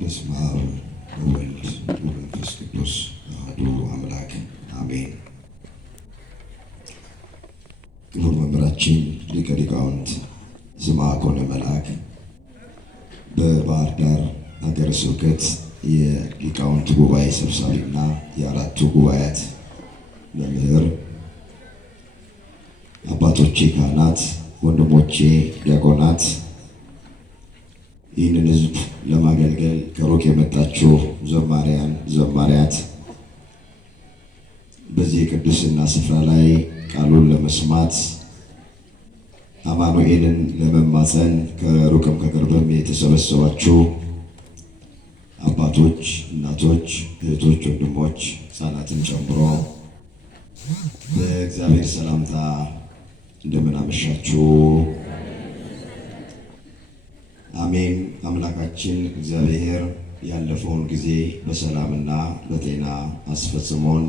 በስመ አብ ወወልድ ወመንፈስ ቅዱስ አሐዱ አምላክ አሜን። ክቡር መምህራችን ሊቀ ሊቃውንት ስምዐኮነ መልአክ በባህር ዳር ሀገረ ስብከት የሊቃውንት ጉባኤ ሰብሳቢና የአራቱ ጉባኤያት መምህር፣ አባቶቼ ካህናት፣ ወንድሞቼ ዲያቆናት፣ ይህንን ሕዝብ ለማገልገል ከሩቅ የመጣችሁ ዘማሪያን፣ ዘማሪያት፣ በዚህ የቅድስና ስፍራ ላይ ቃሉን ለመስማት አማኑኤልን ለመማፀን ከሩቅም ከቅርብም የተሰበሰባችሁ አባቶች፣ እናቶች፣ እህቶች፣ ወንድሞች፣ ሕፃናትን ጨምሮ በእግዚአብሔር ሰላምታ እንደምን አመሻችሁ። አሜን። አምላካችን እግዚአብሔር ያለፈውን ጊዜ በሰላምና በጤና አስፈጽሞን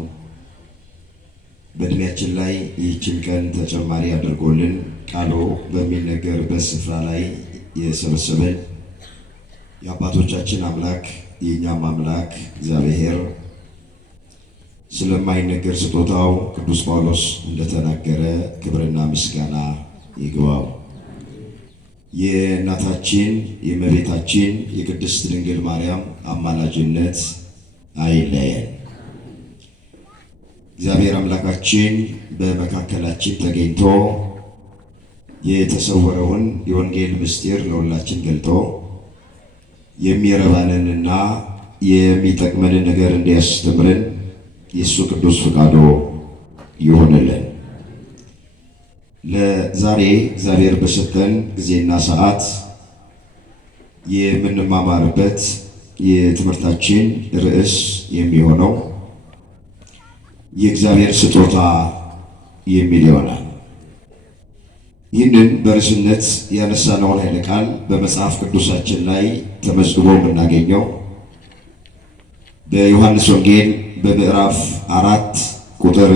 በእድሜያችን ላይ ይህችን ቀን ተጨማሪ አድርጎልን ቃሉ በሚነገርበት ስፍራ ላይ የሰበሰበን የአባቶቻችን አምላክ የእኛም አምላክ እግዚአብሔር ስለማይነገር ስጦታው ቅዱስ ጳውሎስ እንደተናገረ ክብርና ምስጋና ይግባው። የእናታችን የእመቤታችን የቅድስት ድንግል ማርያም አማላጅነት አይለየን። እግዚአብሔር አምላካችን በመካከላችን ተገኝቶ የተሰወረውን የወንጌል ምስጢር ለሁላችን ገልጦ የሚረባንንና የሚጠቅመንን ነገር እንዲያስተምረን የእሱ ቅዱስ ፈቃዱ ይሆንልን። ለዛሬ እግዚአብሔር በሰጠን ጊዜና ሰዓት የምንማማርበት የትምህርታችን ርዕስ የሚሆነው የእግዚአብሔር ስጦታ የሚል ይሆናል። ይህንን በርዕስነት ያነሳነውን ኃይለ ቃል በመጽሐፍ ቅዱሳችን ላይ ተመዝግቦ የምናገኘው በዮሐንስ ወንጌል በምዕራፍ 4 ቁጥር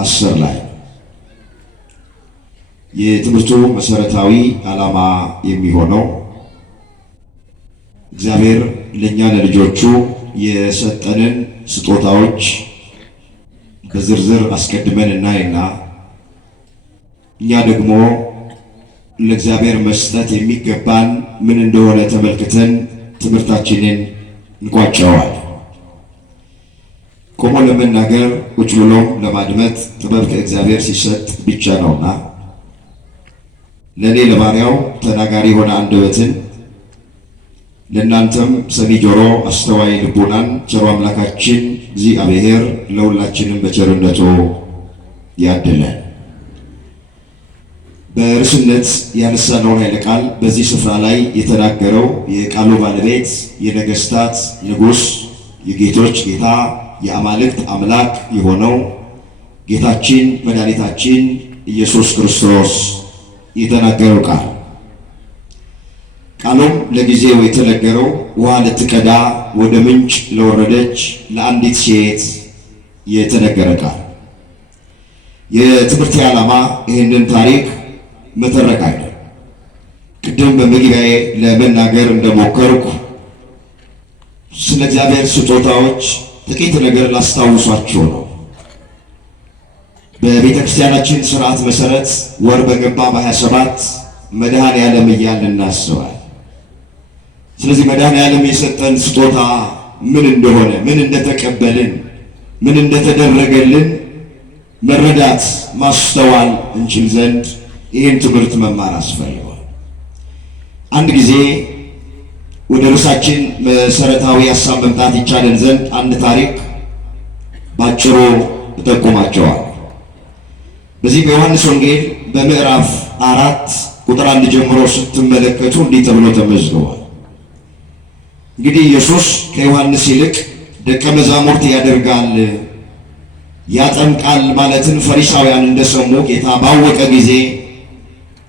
10 ላይ የትምህርቱ መሰረታዊ ዓላማ የሚሆነው እግዚአብሔር ለእኛ ለልጆቹ የሰጠንን ስጦታዎች በዝርዝር አስቀድመን እናይና እኛ ደግሞ ለእግዚአብሔር መስጠት የሚገባን ምን እንደሆነ ተመልክተን ትምህርታችንን እንቋጨዋል። ቆሞ ለመናገር ቁጭ ብሎም ለማድመጥ ጥበብ ከእግዚአብሔር ሲሰጥ ብቻ ነውና ለእኔ ለባሪያው ተናጋሪ የሆነ አንደበትን ለእናንተም ሰሚ ጆሮ አስተዋይ ልቡናን ቸሩ አምላካችን እግዚአብሔር ለሁላችንም በቸርነቱ ያድለን። በርዕስነት ያነሳነውን ኃይለ ቃል በዚህ ስፍራ ላይ የተናገረው የቃሉ ባለቤት የነገስታት ንጉሥ የጌቶች ጌታ የአማልክት አምላክ የሆነው ጌታችን መድኃኒታችን ኢየሱስ ክርስቶስ የተናገረው ቃል ቃሉም ለጊዜው የተነገረው ውሃ ልትቀዳ ወደ ምንጭ ለወረደች ለአንዲት ሴት የተነገረ ቃል። የትምህርት ዓላማ ይህንን ታሪክ መተረክ አይደለም። ቅድም በመግቢያዬ ለመናገር እንደሞከርኩ ስለ እግዚአብሔር ስጦታዎች ጥቂት ነገር ላስታውሷቸው ነው። በቤተ ክርስቲያናችን ስርዓት መሰረት ወር በገባ በ27 መድኃኔዓለም እያልን እናስባለን። ስለዚህ መድኃኔዓለም የሰጠን ስጦታ ምን እንደሆነ፣ ምን እንደተቀበልን፣ ምን እንደተደረገልን መረዳት ማስተዋል እንችል ዘንድ ይህን ትምህርት መማር አስፈልጓል። አንድ ጊዜ ወደ ርዕሳችን መሰረታዊ ሀሳብ መምጣት ይቻለን ዘንድ አንድ ታሪክ ባጭሩ እጠቁማቸዋል። በዚህ በዮሐንስ ወንጌል በምዕራፍ 4 ቁጥር 1 ጀምሮ ስትመለከቱ እንዲህ ተብሎ ተመዝግቧል። እንግዲህ ኢየሱስ ከዮሐንስ ይልቅ ደቀ መዛሙርት ያደርጋል፣ ያጠምቃል ማለትን ፈሪሳውያን እንደሰሙ ጌታ ባወቀ ጊዜ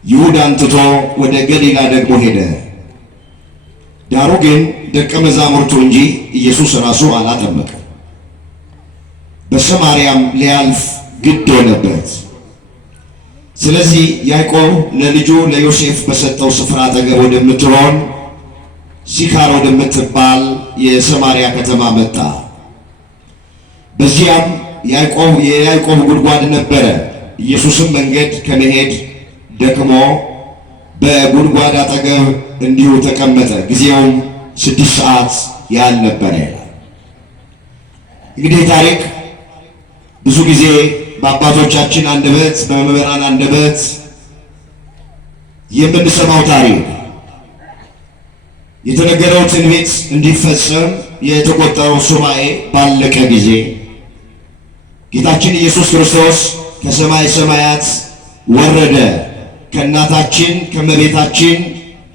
ይሁዳን ትቶ ወደ ገሊላ ደግሞ ሄደ። ዳሩ ግን ደቀ መዛሙርቱ እንጂ ኢየሱስ ራሱ አላጠመቀም። በሰማርያም ሊያልፍ ግድ ሆነበት። ስለዚህ ያዕቆብ ለልጁ ለዮሴፍ በሰጠው ስፍራ አጠገብ ወደምትሆን ሲካር ወደምትባል የሰማርያ ከተማ መጣ። በዚያም የያዕቆብ ጉድጓድ ነበረ። ኢየሱስም መንገድ ከመሄድ ደክሞ በጉድጓድ አጠገብ እንዲሁ ተቀመጠ። ጊዜውም 6 ሰዓት ያህል ነበረ ይላል። እንግዲህ ታሪክ ብዙ ጊዜ በአባቶቻችን አንደበት በመምህራን አንደበት የምንሰማው ታሪክ የተነገረው ትንቢት እንዲፈጸም የተቆጠረው ሱባኤ ባለቀ ጊዜ ጌታችን ኢየሱስ ክርስቶስ ከሰማይ ሰማያት ወረደ። ከእናታችን ከእመቤታችን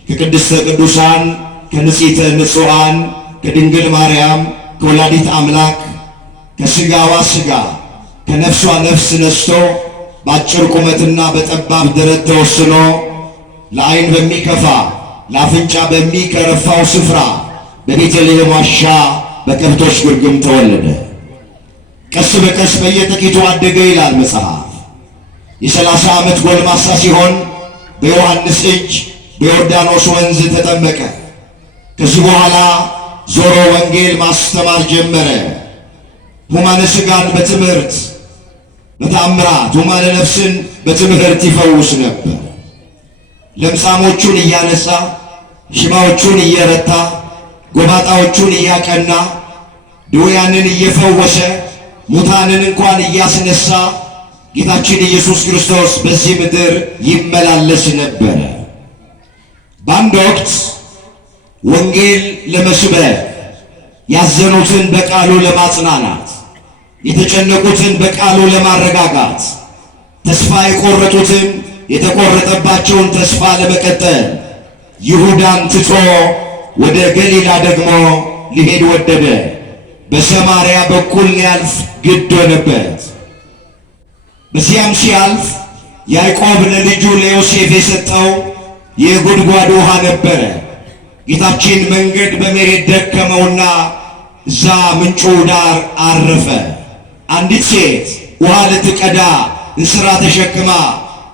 ከቅድስተ ቅዱሳን ከንጽሕተ ንጹሐን ከድንግል ማርያም ከወላዲት አምላክ ከሥጋዋ ሥጋ ከነፍሷ ነፍስ ነስቶ በአጭር ቁመትና በጠባብ ደረት ተወስኖ ለዓይን በሚከፋ ለአፍንጫ በሚከረፋው ስፍራ በቤተልሔም ዋሻ በከብቶች ግርግም ተወለደ። ቀስ በቀስ በየጥቂቱ አደገ ይላል መጽሐፍ። የ30 ዓመት ጎልማሳ ሲሆን በዮሐንስ እጅ በዮርዳኖስ ወንዝ ተጠመቀ። ከዚህ በኋላ ዞሮ ወንጌል ማስተማር ጀመረ። ሕሙማነ ሥጋን በትምህርት በተአምራት፣ ሕሙማነ ነፍስን በትምህርት ይፈውስ ነበር። ለምጻሞቹን እያነሳ፣ ሽባዎቹን እየረታ፣ ጎባጣዎቹን እያቀና፣ ድውያንን እየፈወሰ፣ ሙታንን እንኳን እያስነሳ ጌታችን ኢየሱስ ክርስቶስ በዚህ ምድር ይመላለስ ነበረ። በአንድ ወቅት ወንጌል ለመስበክ ያዘኑትን በቃሉ ለማጽናናት፣ የተጨነቁትን በቃሉ ለማረጋጋት፣ ተስፋ የቆረጡትን የተቆረጠባቸውን ተስፋ ለመቀጠል ይሁዳን ትቶ ወደ ገሊላ ደግሞ ሊሄድ ወደደ። በሰማርያ በኩል ሊያልፍ ግድ ሆነበት። በዚያም ሲያልፍ ያዕቆብ ለልጁ ለዮሴፍ የሰጠው የጉድጓድ ውሃ ነበረ። ጌታችን መንገድ በመሄድ ደከመውና እዛ ምንጩ ዳር አረፈ። አንዲት ሴት ውሃ ልትቀዳ እንስራ ተሸክማ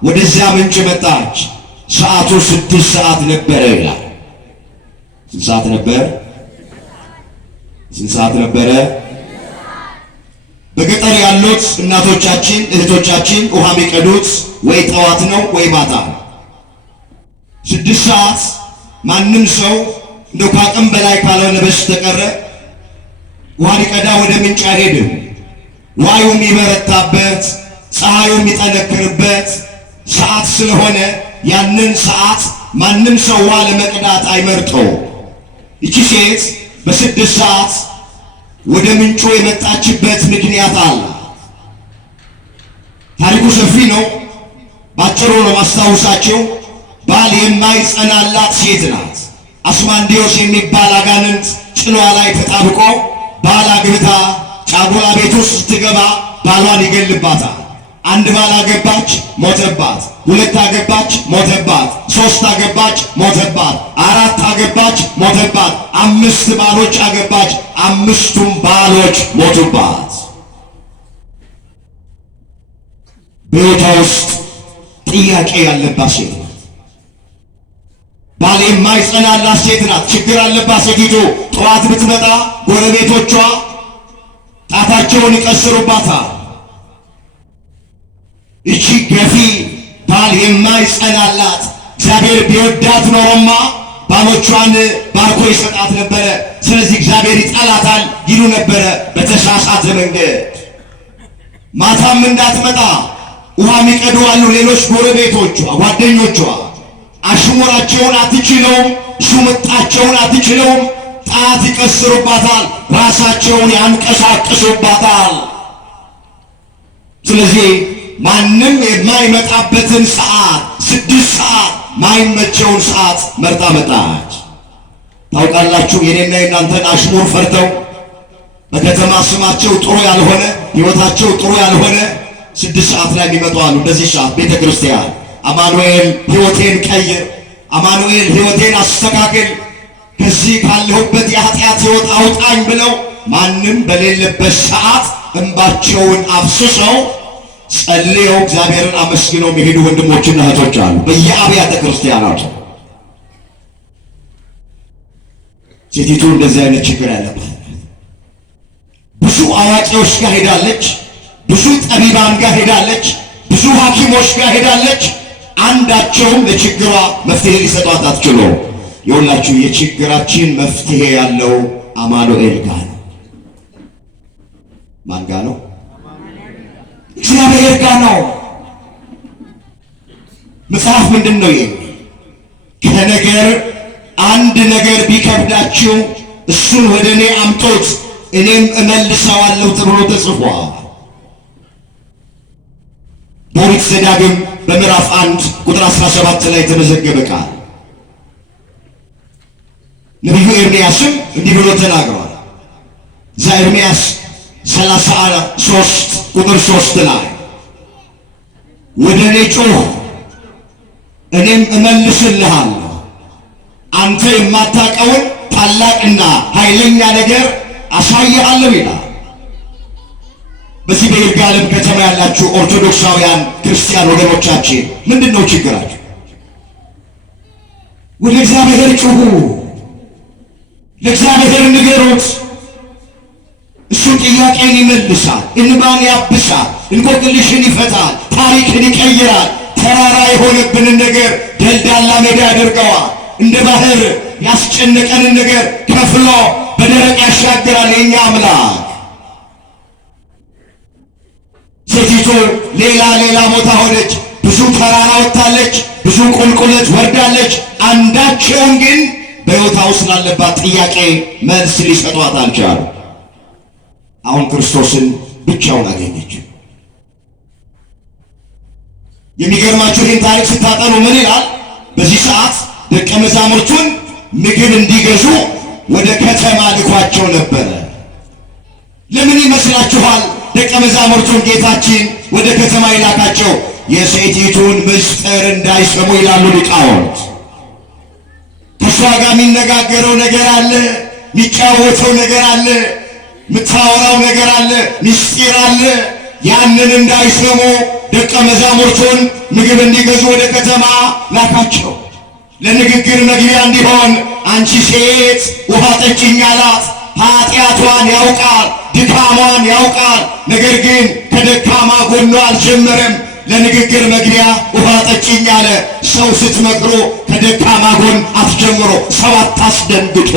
ወደዚያ ምንጭ መጣች። ሰዓቱ 6 ሰዓት ነበረ ይላል። ስንት ሰዓት ነበር? ስንት ሰዓት ነበረ? በገጠር ያሉት እናቶቻችን እህቶቻችን ውሃ የሚቀዱት ወይ ጠዋት ነው ወይ ማታ ነው። 6 ሰዓት ማንም ሰው እንደው ከአቅም በላይ ካልሆነ በስተቀር ውሃ ሊቀዳ ወደ ምንጭ አይሄድም። ዋዩ የሚበረታበት ፀሐዩ የሚጠነክርበት ሰዓት ስለሆነ ያንን ሰዓት ማንም ሰው ውሃ ለመቅዳት አይመርጠው። ይቺ ሴት በ6 ሰዓት ወደ ምንጩ የመጣችበት ምክንያት አለ። ታሪኩ ሰፊ ነው። ባጭሩ ነው ማስታወሳቸው። ባል የማይጸናላት ሴት ናት። አስማንዲዮስ የሚባል አጋንንት ጭኗ ላይ ተጣብቆ ባል አግብታ ጫጉላ ቤት ውስጥ ስትገባ ባሏን ይገልባታል። 1 ባል አገባች፣ ሞተባት። 2 አገባች፣ ሞተባት። 3 አገባች፣ ሞተባት። 4 አገባች፣ ሞተባት። 5 ባሎች አገባች፣ 5ቱም ባሎች ሞቱባት። በሕይወቷ ውስጥ ጥያቄ ያለባት ሴት ናት። ባል የማይጸናላት ሴት ናት። ችግር አለባት ሴቲቱ። ጠዋት ብትመጣ ጎረቤቶቿ ጣታቸውን ይቀስሩባታል። እቺ ገፊ ባል የማይጸናላት እግዚአብሔር ቢወዳት ኖሮማ ባሎቿን ባርኮ ይሰጣት ነበረ። ስለዚህ እግዚአብሔር ይጠላታል ይሉ ነበረ በተሳሳተ መንገድ። ማታም እንዳትመጣ ውሃ የሚቀዱ አሉ ሌሎች ጎረቤቶቿ፣ ጓደኞቿ። አሽሙራቸውን አትችለውም፣ ሹምጣቸውን አትችለውም። ጣት ይቀስሩባታል፣ ራሳቸውን ያንቀሳቅሱባታል። ስለዚህ ማንም የማይመጣበትን ሰዓት 6 ሰዓት ማይመቸውን ሰዓት መርጣ መጣች። ታውቃላችሁ የኔና የናንተን አሽሙር ፈርተው በከተማ ስማቸው ጥሩ ያልሆነ ሕይወታቸው ጥሩ ያልሆነ 6 ሰዓት ላይ የሚመጡ አሉ። በዚህ ሰዓት ቤተ ክርስቲያን አማኑኤል ሕይወቴን ቀይር፣ አማኑኤል ሕይወቴን አስተካክል፣ ከዚህ ካለሁበት የኃጢአት ሕይወት አውጣኝ ብለው ማንም በሌለበት ሰዓት እንባቸውን አፍስሰው ጸልየው እግዚአብሔርን አመስግነው የሚሄዱ ወንድሞችና እህቶች አሉ በየአብያተ ክርስቲያናቱ። ሴቲቱ እንደዚህ አይነት ችግር ያለባት ብዙ አዋቂዎች ጋር ሄዳለች፣ ብዙ ጠቢባን ጋር ሄዳለች፣ ብዙ ሐኪሞች ጋር ሄዳለች። አንዳቸውም ለችግሯ መፍትሄ ሊሰጧት አትችሉም። የሁላችሁ የችግራችን መፍትሄ ያለው አማኑኤል ጋር ነው። ማን ጋር ነው? እግዚአብሔር ጋር ነው። መጽሐፍ ምንድን ነው የሚል? ከነገር አንድ ነገር ቢከብዳችሁ እሱን ወደ እኔ አምጦት እኔም እመልሰዋለሁ ተብሎ ተጽፏል። በኦሪት ዘዳግም በምዕራፍ 1 ቁጥር 17 ላይ የተመዘገበ ቃል ነቢዩ ኤርምያስም እንዲህ ብሎ ተናግሯል። እዛ ኤርምያስ 33 ቁጥር 3 ላይ ወደ እኔ ጮህ እኔም እመልስልሃለሁ፣ አንተ የማታውቀውን ታላቅና ኃይለኛ ነገር አሳይሃለሁ ይላል። በዚህ በይርጋለም ከተማ ያላችሁ ኦርቶዶክሳውያን ክርስቲያን ወገኖቻችን ምንድን ነው ችግራችሁ? ወደ እግዚአብሔር ጩሁ፣ ለእግዚአብሔር ንገሩት። እሱ ጥያቄን ይመልሳል፣ እንባን ያብሳል፣ እንቆቅልሽን ይፈታል፣ ታሪክን ይቀይራል። ተራራ የሆነብንን ነገር ደልዳላ ሜዳ ያደርገዋል። እንደ ባህር ያስጨነቀንን ነገር ከፍሎ በደረቅ ያሻግራል የኛ አምላክ። ሴቲቱ ሌላ ቦታ ሆነች፣ ብዙ ተራራ ወጥታለች፣ ብዙ ቁልቁለት ወርዳለች። አንዳቸውን ግን በሕይወቷ ውስጥ ላለባት ጥያቄ መልስ ሊሰጧት አልቻሉ። አሁን ክርስቶስን ብቻውን አገኘችው። የሚገርማችሁ ይህን ታሪክ ስታጠኑ ምን ይላል? በዚህ ሰዓት ደቀ መዛሙርቱን ምግብ እንዲገዙ ወደ ከተማ ልኳቸው ነበረ። ለምን ይመስላችኋል ደቀ መዛሙርቱን ጌታችን ወደ ከተማ ይላካቸው? የሴቲቱን ምስጢር እንዳይሰሙ ይላሉ ሊቃውንት። ከእሷ ጋር የሚነጋገረው ነገር አለ፣ የሚጫወተው ነገር አለ፣ የምታወራው ነገር አለ፣ ምስጢር አለ። ያንን እንዳይሰሙ ደቀ መዛሙርቱን ምግብ እንዲገዙ ወደ ከተማ ላካቸው። ለንግግር መግቢያ እንዲሆን አንቺ ሴት ውሃ ጠጪኝ አላት። ኃጢአቷን ያውቃል፣ ድካሟን ያውቃል። ነገር ግን ከደካማ ጎኗ አልጀመረም። ለንግግር መግቢያ ውሃ ጠጪኝ አለ። ሰው ስትመክሩ ከደካማ ጎን አትጀምሮ፣ ሰው አታስደንግጡ።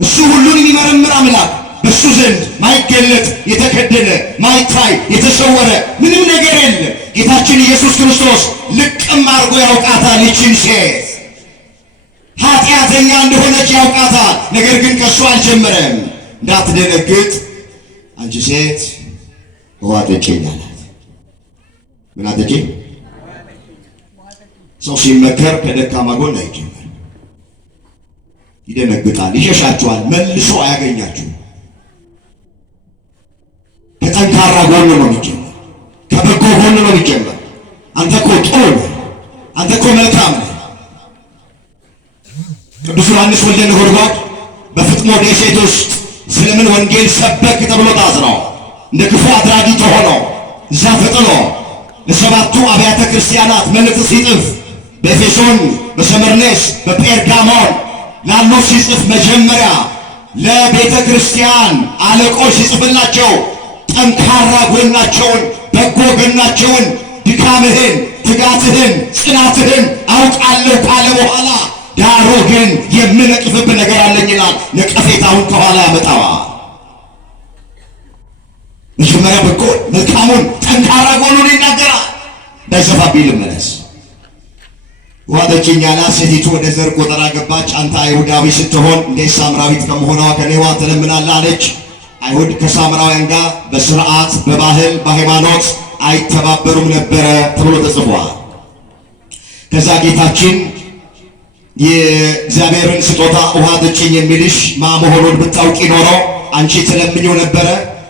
እሱ ሁሉን የሚመረምር አምላክ፣ በእሱ ዘንድ ማይገለጥ የተከደነ ማይታይ የተሰወረ ምንም ነገር የለም። ጌታችን ኢየሱስ ክርስቶስ ልቅም አድርጎ ያውቃታል። ይችን ሴት ኃጢአተኛ እንደሆነች ያውቃታል። ነገር ግን ከእሱ አልጀመረም። እንዳትደነግጥ አንቺ ሴት ውሃ ጠጪኝ አላት። ምን አጠጪኝ? ሰው ሲመከር ከደካማ ጎን አይጀምር። ይደነግጣል፣ ይሸሻችኋል፣ መልሶ አያገኛችሁ። ከጠንካራ ጎን ነው የሚጀምር፣ ከበጎ ጎን ነው የሚጀምር። አንተ እኮ ጥሩ ነህ፣ አንተ እኮ መልካም ነህ። ቅዱስ ዮሐንስ ወልደ ነጎድጓድ በፍጥሞ ደሴት ውስጥ ስለምን ወንጌል ሰበክ ተብሎ ታስረው እንደ ክፉ አድራጊ ተሆኖ እዛ ተጥሎ ለሰባቱ አብያተ ክርስቲያናት መልእክት ሲጽፍ በኤፌሶን፣ በሰመርኔስ፣ በጴርጋሞን ላሉ ሲጽፍ መጀመሪያ ለቤተ ክርስቲያን አለቆች ሲጽፍላቸው ጠንካራ ጎናቸውን፣ በጎ ጎናቸውን፣ ድካምህን፣ ትጋትህን፣ ጽናትህን አውቃለሁ ካለ በኋላ ዳሩ ግን የምነቅፍብህ ነገር አለኝ ይላል። ነቀፌታውን ከኋላ ያመጣዋል። መጀመሪያ በጎ መልካሙን ጠንካራ ጎኑን ይናገራል። እንዳይሰፋብኝ ልመለስ። ውሃ ጠጪኝ አላት። ሴቲቱ ወደ ዘር ቆጠራ ገባች። አንተ አይሁዳዊ ስትሆን እንዴት ሳምራዊት ከመሆኗ ከኔ ውሃ ትለምናለህ አለች። አይሁድ ከሳምራውያን ጋር በስርዓት በባህል በሃይማኖት አይተባበሩም ነበረ ተብሎ ተጽፏል። ከዛ ጌታችን የእግዚአብሔርን ስጦታ ውሃ ጠጪኝ የሚልሽ ማ መሆኑን ብታውቂ ኖሮ አንቺ ትለምኚው ነበረ፣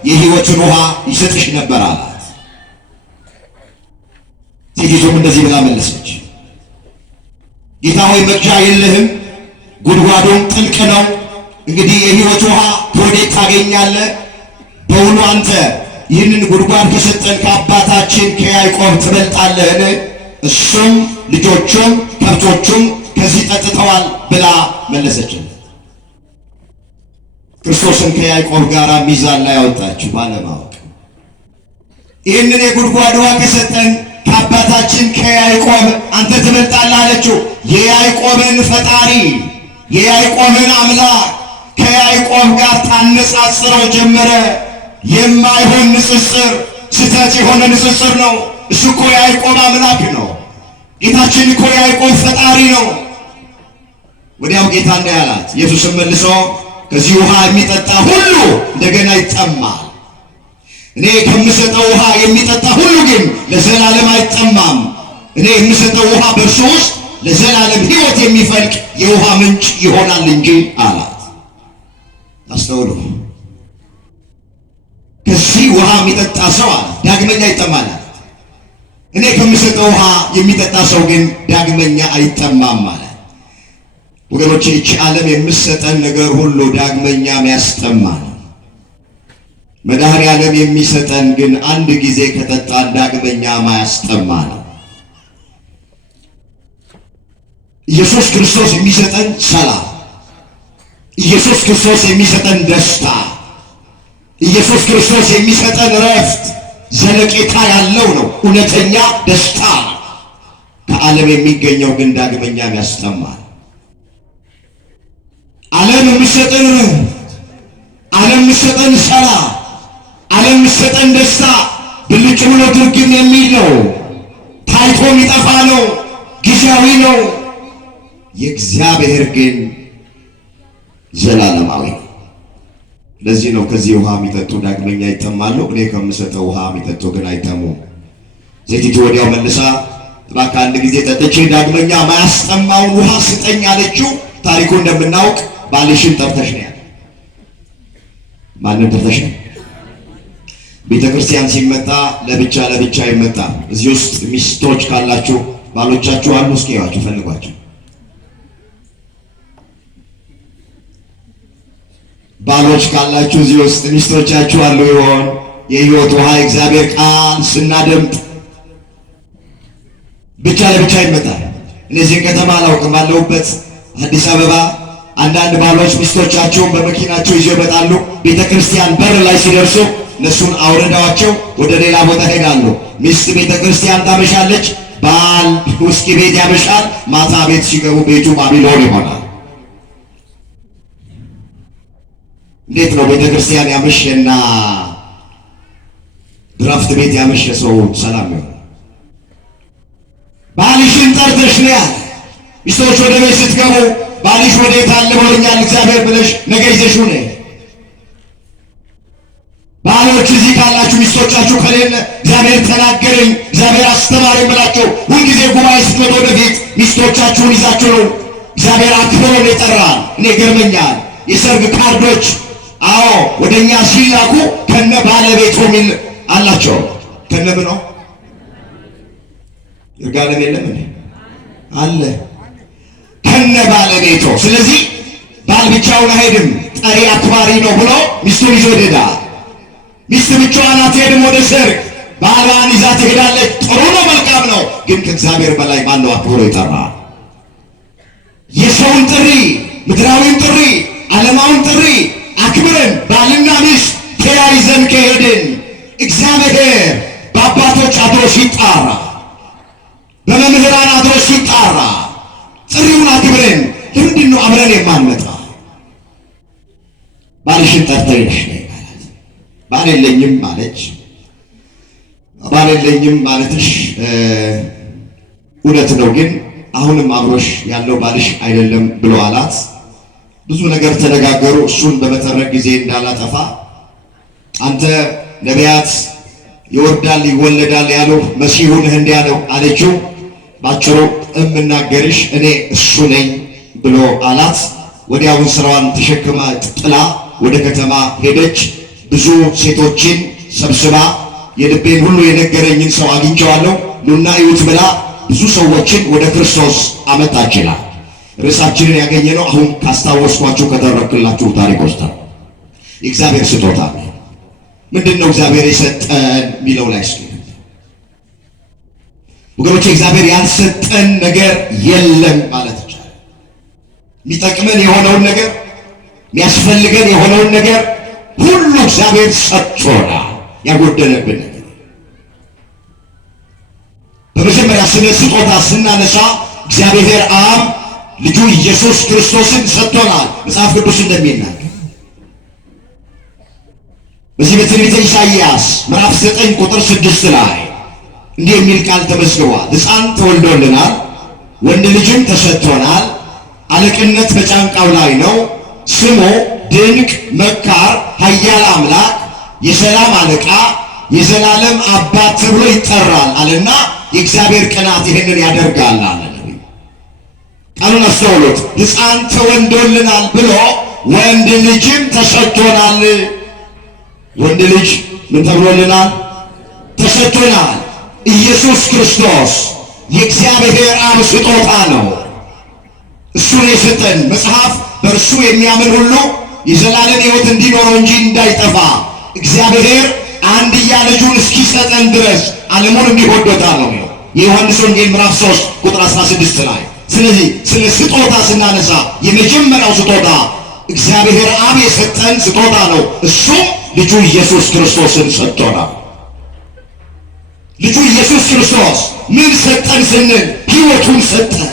የሕይወትን ውሃ ይሰጥሽ ነበር አላት። ሴቲቱም እንደዚህ ብላ መለሰች፣ ጌታ ሆይ መቅጃ የለህም፣ ጉድጓዱም ጥልቅ ነው። እንግዲህ የሕይወት ውሃ ከወዴት ታገኛለህ? በውኑ አንተ ይህንን ጉድጓድ ከሰጠን ከአባታችን ከያዕቆብ ትበልጣለህን? እሱም ልጆቹም ከብቶቹም ከዚህ ጠጥተዋል ብላ መለሰችለት። ክርስቶስን ከያዕቆብ ጋር ሚዛን ላይ አወጣችው ባለማወቅ። ይህንን የጉድጓድ ውሃ ከሰጠን ከአባታችን ከያዕቆብ አንተ ትበልጣለህ አለችው። የያዕቆብን ፈጣሪ የያዕቆብን አምላክ ከያዕቆብ ጋር ታነጻጽረው ጀመረ። የማይሆን ንጽጽር፣ ስህተት የሆነ ንጽጽር ነው። እሱ እኮ የያዕቆብ አምላክ ነው። ጌታችን እኮ የያዕቆብ ፈጣሪ ነው። ወዲያው ጌታ እንዲህ አላት። ኢየሱስም መልሶ ከዚህ ውሃ የሚጠጣ ሁሉ እንደገና ይጠማል። እኔ ከምሰጠው ውሃ የሚጠጣ ሁሉ ግን ለዘላለም አይጠማም። እኔ የምሰጠው ውሃ በእርሱ ውስጥ ለዘላለም ሕይወት የሚፈልቅ የውሃ ምንጭ ይሆናል እንጂ አላት። አስተውሉ። ከዚህ ውሃ የሚጠጣ ሰው አለ ዳግመኛ ይጠማል። እኔ ከምሰጠው ውሃ የሚጠጣ ሰው ግን ዳግመኛ አይጠማም ማለት። ወገኖቼ እቺ ዓለም የምትሰጠን ነገር ሁሉ ዳግመኛ የሚያስጠማ ነው። መድኃኔዓለም የሚሰጠን ግን አንድ ጊዜ ከጠጣን ዳግመኛ ማያስጠማ ነው። ኢየሱስ ክርስቶስ የሚሰጠን ሰላም፣ ኢየሱስ ክርስቶስ የሚሰጠን ደስታ፣ ኢየሱስ ክርስቶስ የሚሰጠን ረፍት ዘለቄታ ያለው ነው። እውነተኛ ደስታ ነው። ከዓለም የሚገኘው ግን ዳግመኛ ያስጠማል። ዓለም የሚሰጠን ረፍት፣ ዓለም የሚሰጠን ሰላም፣ ዓለም የሚሰጠን ደስታ ብልጭ ብሎ ድርግም የሚል ነው። ታይቶ የሚጠፋ ነው። ጊዜያዊ ነው። የእግዚአብሔር ግን ዘላለማዊ ነው። ለዚህ ነው ከዚህ ውሃ የሚጠጡ ዳግመኛ ይጠማሉ፣ እኔ ከምሰጠው ውሃ የሚጠጡ ግን አይጠሙም። ሴቲቱ ወዲያው መልሳ እባክህ አንድ ጊዜ ጠጥቼ ዳግመኛ ማያስጠማውን ውሃ ስጠኝ አለችው። ታሪኩ እንደምናውቅ ባልሽን ጠርተሽ ነው ያለ። ማንን ጠርተሽ ነው? ቤተ ክርስቲያን ሲመጣ ለብቻ ለብቻ ይመጣ። እዚህ ውስጥ ሚስቶች ካላችሁ ባሎቻችሁ አሉ፣ እስኪ ያዋችሁ ፈልጓቸው። ባሎች ካላችሁ እዚህ ውስጥ ሚስቶቻችሁ አሉ ይሆን? የሕይወት ውሃ እግዚአብሔር ቃል ስናደምጥ ብቻ ለብቻ ይመጣል። እነዚህን ከተማ አላውቅም፣ ባለሁበት አዲስ አበባ አንዳንድ ባሎች ሚስቶቻቸውን በመኪናቸው ይዘው ይመጣሉ። ቤተ ክርስቲያን በር ላይ ሲደርሱ እነሱን አውርደዋቸው ወደ ሌላ ቦታ ሄዳሉ። ሚስት ቤተ ክርስቲያን ታመሻለች፣ ባል ውስኪ ቤት ያመሻል። ማታ ቤት ሲገቡ ቤቱ ባቢሎን ይሆናል። እንዴት ነው ቤተ ክርስቲያን ያመሸና ድራፍት ቤት ያመሸ ሰው ሰላም ነው? ባልሽን ጠርተሽ ነው ያለ። ሚስቶች ወደ ቤት ስትገቡ ባልሽ ወዴት አለ ብሎኛል እግዚአብሔር ብለሽ ነገ ይዘሽ ነው። ባሎች እዚህ ካላችሁ ሚስቶቻችሁ ከሌለ እግዚአብሔር ተናገረኝ፣ እግዚአብሔር አስተማረኝ ብላችሁ ሁልጊዜ ጉባኤ ስትመጡ ወደፊት ሚስቶቻችሁን ይዛችሁ ነው። እግዚአብሔር አክብሮ ነው የጠራን። እኔ ገርመኛል። የሰርግ ካርዶች አዎ ወደኛ ሲላኩ ከነ ባለቤቱ ሚል አላቸው። ከነ ምኖ ይርጋለም የለም እንዴ አለ ከነ ባለቤቱ። ስለዚህ ባል ብቻውን አይሄድም፣ ጠሪ አክባሪ ነው ብሎ ሚስቱን ይዞ ይሄዳል። ሚስት ብቻዋን አትሄድም ወደ ሰርግ፣ ባሏን ይዛ ትሄዳለች። ጥሩ ነው፣ መልካም ነው። ግን ከእግዚአብሔር በላይ ማነው አክብሮ ይጠራል? የሰውን ጥሪ፣ ምድራዊን ጥሪ፣ ዓለማውን ጥሪ አክብረን ባልና ሚስት ተያይዘን ከሄድን እግዚአብሔር በአባቶች አድሮ ሲጣራ፣ በመምህራን አድሮ ሲጣራ ጥሪውን አክብረን ለምንድን ነው አብረን የማንመጣ? ባልሽን ጠርተሽ ነይ ማለት ባል የለኝም ማለች። ባል የለኝም ማለትሽ እውነት ነው፣ ግን አሁንም አብሮሽ ያለው ባልሽ አይደለም ብሎ አላት። ብዙ ነገር ተነጋገሩ። እሱን በመተረክ ጊዜ እንዳላጠፋ አንተ ነቢያት ይወርዳል ይወለዳል ያለው መሲሁ ነህ እንዲያ ነው አለችው። ባጭሩ እምናገርሽ እኔ እሱ ነኝ ብሎ አላት። ወዲያውን ስራዋን ተሸክማ ጥላ ወደ ከተማ ሄደች። ብዙ ሴቶችን ሰብስባ የልቤን ሁሉ የነገረኝን ሰው አግኝቼዋለሁ ኑና እዩት ብላ ብዙ ሰዎችን ወደ ክርስቶስ አመጣችላል። ርዕሳችንን ያገኘነው አሁን ካስታወስኳችሁ ከተረክላችሁ ታሪክ ውስጥ ነው። የእግዚአብሔር ስጦታ ምንድን ነው? እግዚአብሔር የሰጠን የሚለው ላይ እስኪ ወገኖች እግዚአብሔር ያልሰጠን ነገር የለም ማለት ይቻላል። የሚጠቅመን የሆነውን ነገር የሚያስፈልገን የሆነውን ነገር ሁሉ እግዚአብሔር ሰጥቶናል። ያጎደለብን ነገር በመጀመሪያ ስለ ስጦታ ስናነሳ እግዚአብሔር አብ ልጁ ኢየሱስ ክርስቶስን ሰጥቶናል። መጽሐፍ ቅዱስ እንደሚናገር በዚህ በትንቢተ ኢሳይያስ ምዕራፍ 9 ቁጥር 6 ላይ እንዲህ የሚል ቃል ተመዝግቧል። ሕፃን ተወልዶልናል፣ ወንድ ልጅም ተሰጥቶናል፣ አለቅነት በጫንቃው ላይ ነው፣ ስሙ ድንቅ መካር፣ ኃያል አምላክ፣ የሰላም አለቃ፣ የዘላለም አባት ተብሎ ይጠራል አለና የእግዚአብሔር ቅናት ይህንን ያደርጋል አለ። ቃሉን አስተውሉት። ሕፃን ተወልዶልናል ብሎ ወንድ ልጅም ተሰጥቶናል። ወንድ ልጅ ምን ተብሎልናል? ተሰጥቶናል። ኢየሱስ ክርስቶስ የእግዚአብሔር አብ ስጦታ ነው። እሱን የሰጠን መጽሐፍ በእርሱ የሚያምን ሁሉ የዘላለም ሕይወት እንዲኖረው እንጂ እንዳይጠፋ እግዚአብሔር አንድያ ልጁን እስኪሰጠን ድረስ ዓለሙን እንዲሁ ወዶታል ነው የሚለው የዮሐንስ ወንጌል ምዕራፍ 3 ቁጥር 16 ላይ። ስለዚህ ስለ ስጦታ ስናነሳ የመጀመሪያው ስጦታ እግዚአብሔር አብ የሰጠን ስጦታ ነው። እሱም ልጁ ኢየሱስ ክርስቶስን ሰጥቶናል። ልጁ ኢየሱስ ክርስቶስ ምን ሰጠን ስንል ሕይወቱን ሰጠን፣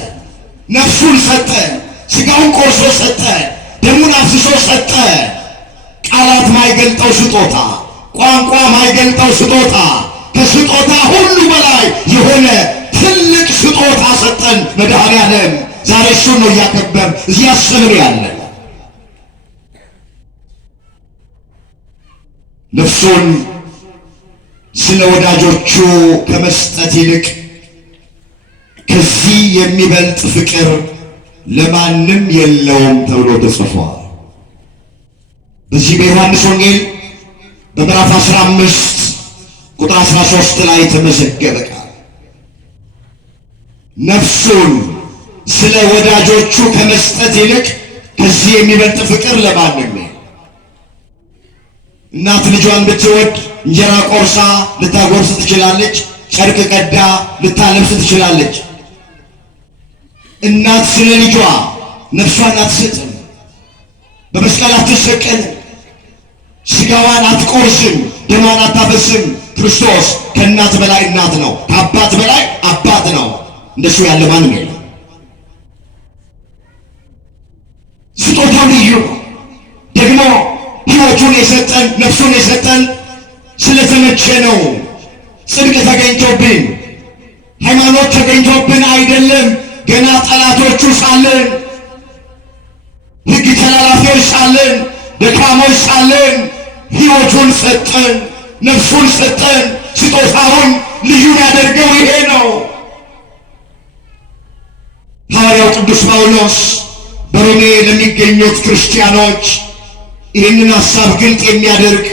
ነፍሱን ሰጠን፣ ሥጋውን ቆርሶ ሰጠን፣ ደሙን አፍስሶ ሰጠን። ቃላት ማይገልጠው ስጦታ፣ ቋንቋ ማይገልጠው ስጦታ፣ ከስጦታ ሁሉ በላይ የሆነ ትልቅ ስጦታ ሰጠን መድኃኔዓለም። ዛሬ እሱን ነው እያከበር እያሰብን ያለን። ነፍሱን ስለ ወዳጆቹ ከመስጠት ይልቅ ከዚህ የሚበልጥ ፍቅር ለማንም የለውም ተብሎ ተጽፏል። በዚህ በዮሐንስ ወንጌል በምዕራፍ 15 ቁጥር 13 ላይ ተመዘገበ ቃል ነፍሱን ስለ ወዳጆቹ ከመስጠት ይልቅ ከዚህ የሚበልጥ ፍቅር ለማንም የለም። እናት ልጇን ብትወድ እንጀራ ቆርሳ ልታጎርስ ትችላለች፣ ጨርቅ ቀዳ ልታለብስ ትችላለች። እናት ስለ ልጇ ነፍሷን አትሰጥም፣ በመስቀል አትሰቀልም፣ ሥጋዋን አትቆርስም፣ ደሟን አታፈስም። ክርስቶስ ከእናት በላይ እናት ነው፣ ከአባት በላይ አባት ነው። እንደሱ ያለ ማንም የለም። ስጦታው ልዩ ነው። ደግሞ ሕይወቱን የሰጠን ነፍሱን የሰጠን ስለተመቸ ነው። ጽድቅ ተገኝቶብን ሃይማኖት ተገኝቶብን አይደለም። ገና ጠላቶቹ ሳለን፣ ሕግ ተላላፊዎች ሳለን፣ ደካሞች ሳለን ሕይወቱን ሰጠን፣ ነፍሱን ሰጠን። ስጦታውን ልዩ ያደርገው ይሄ ነው። ሐዋርያው ቅዱስ ጳውሎስ በሮሜ ለሚገኙት ክርስቲያኖች ይህንን ሐሳብ ግልጥ የሚያደርግ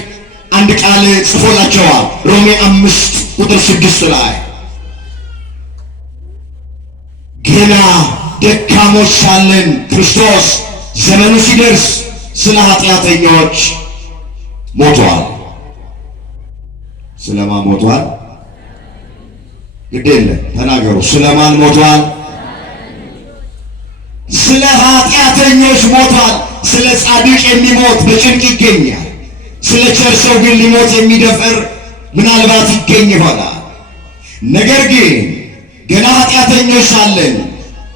አንድ ቃል ጽፎላቸዋል። ሮሜ 5 ቁጥር 6 ላይ ገና ደካሞች ሳለን ክርስቶስ ዘመኑ ሲደርስ ስለ ኃጢአተኞች ሞቷል። ስለማን ሞቷል? ግድ የለም ተናገሩ። ስለማን ሞቷል? ስለ ኃጢአተኞች ሞቷል። ስለ ጻድቅ የሚሞት በጭንቅ ይገኛል። ስለ ቸር ሰው ግን ሊሞት የሚደፍር ምናልባት ይገኝ ይሆናል። ነገር ግን ገና ኃጢአተኞች ሳለን